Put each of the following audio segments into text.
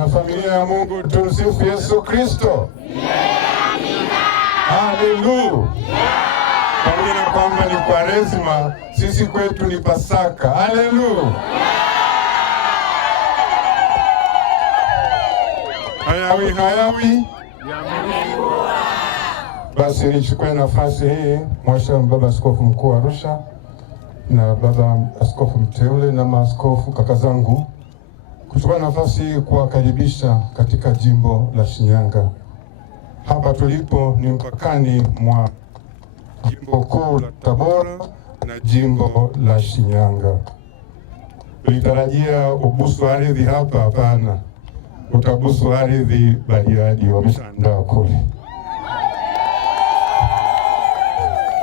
Wanafamilia ya Mungu, tumsifu Yesu Kristo. Haleluya. Pamoja na kwamba ni Kwaresima, sisi kwetu ni Pasaka. Haleluya. Hayawi basi nichukue nafasi hii Mhashamu Baba Askofu Mkuu wa Arusha na Baba Askofu mteule na maaskofu kaka zangu, kuchukua nafasi hii kuwakaribisha katika jimbo la Shinyanga. Hapa tulipo ni mpakani mwa jimbo kuu la Tabora na jimbo la Shinyanga. Tulitarajia ubusu ardhi hapa, hapana. Utabusu ardhi Bariadi, wameshaandaa kule.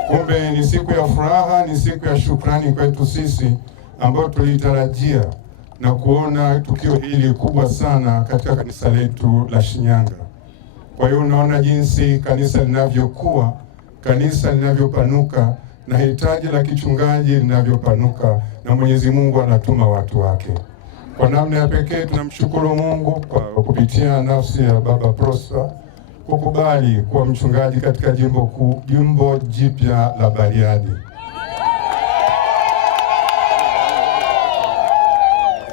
Kumbe ni siku ya furaha, ni siku ya shukrani kwetu sisi ambao tulitarajia na kuona tukio hili kubwa sana katika kanisa letu la Shinyanga. Kwa hiyo unaona jinsi kanisa linavyokuwa, kanisa linavyopanuka na hitaji la kichungaji linavyopanuka, na Mwenyezi Mungu anatuma watu wake. Kwa namna ya pekee tunamshukuru Mungu kwa kupitia nafsi ya Baba Prosper kukubali kuwa mchungaji katika jimbo jipya la Bariadi.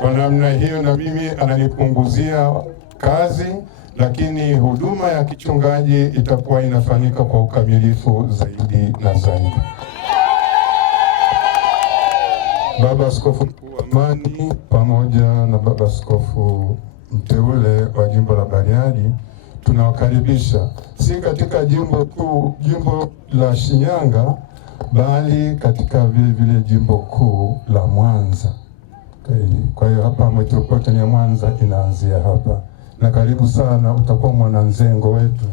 Kwa namna hiyo na mimi ananipunguzia kazi, lakini huduma ya kichungaji itakuwa inafanyika kwa ukamilifu zaidi na zaidi. Baba Askofu Mkuu Amani pamoja na Baba Askofu mteule wa jimbo la Bariadi tunawakaribisha si katika jimbo la Shinyanga, bali katika vile jimbo kuu la Mwanza. Kwa hiyo hapa metropolitani ya Mwanza inaanzia hapa, na karibu sana, utakuwa mwananzengo wetu.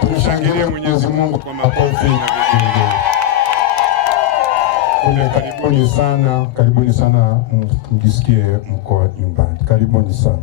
Tumshangilie Mwenyezi Mungu kwa makofi na vigelegele. Karibuni sana, mjisikie mko nyumbani. Karibuni sana.